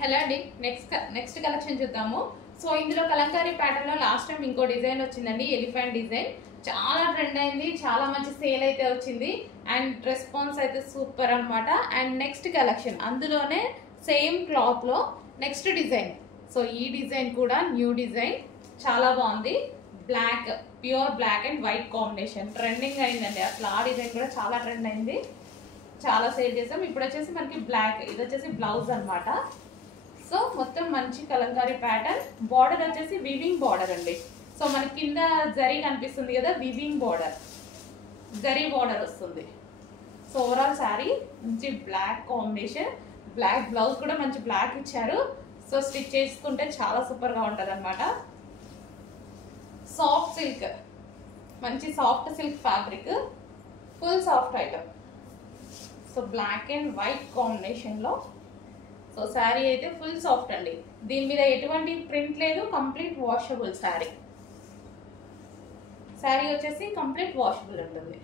Hello అండి, next collection చూద్దాము. So ఇందులో కలంకారీ ప్యాటర్న్ లో లాస్ట్ టైం ఇంకో డిజైన్ వచ్చిందండి, ఎలిఫెంట్ డిజైన్. చాలా ట్రెండ్ అయింది, చాలా మంచి సేల్ అయితే వచ్చింది అండ్ రెస్పాన్స్ అయితే సూపర్ అన్నమాట. అండ్ నెక్స్ట్ కలెక్షన్ అందులోనే సేమ్ క్లాత్ లో నెక్స్ట్ డిజైన్. సో ఈ డిజైన్ కూడా న్యూ డిజైన్, చాలా బాగుంది. Black, pure black and white combination trending అయిందండి. అసలు ఆ డిజైన్ కూడా చాలా ట్రెండ్ అయింది, చాలా సేల్ చేసాం. ఇప్పుడు వచ్చేసి మనకి బ్లాక్, ఇది వచ్చేసి బ్లౌజ్ అన్నమాట. సో మొత్తం మంచి కలంకారీ ప్యాటర్న్. బార్డర్ వచ్చేసి వివింగ్ బార్డర్ అండి. సో మనకి కింద జరీ కనిపిస్తుంది కదా, వివింగ్ బార్డర్, జరీ బార్డర్ వస్తుంది. సో ఓవరాల్ శారీ మంచి బ్లాక్ కాంబినేషన్, బ్లాక్ బ్లౌజ్ కూడా మంచి బ్లాక్ ఇచ్చారు. సో స్టిచ్ చేసుకుంటే చాలా సూపర్ గా ఉంటది అనమాట. సాఫ్ట్ సిల్క్, మంచి soft silk fabric, full soft item. So black and white combination లో. సో శారీ అయితే ఫుల్ సాఫ్ట్ అండి, దీని మీద ఎటువంటి ప్రింట్ లేదు, కంప్లీట్ వాషబుల్ శారీ. శారీ వచ్చేసి కంప్లీట్ వాషబుల్ ఉంటుంది.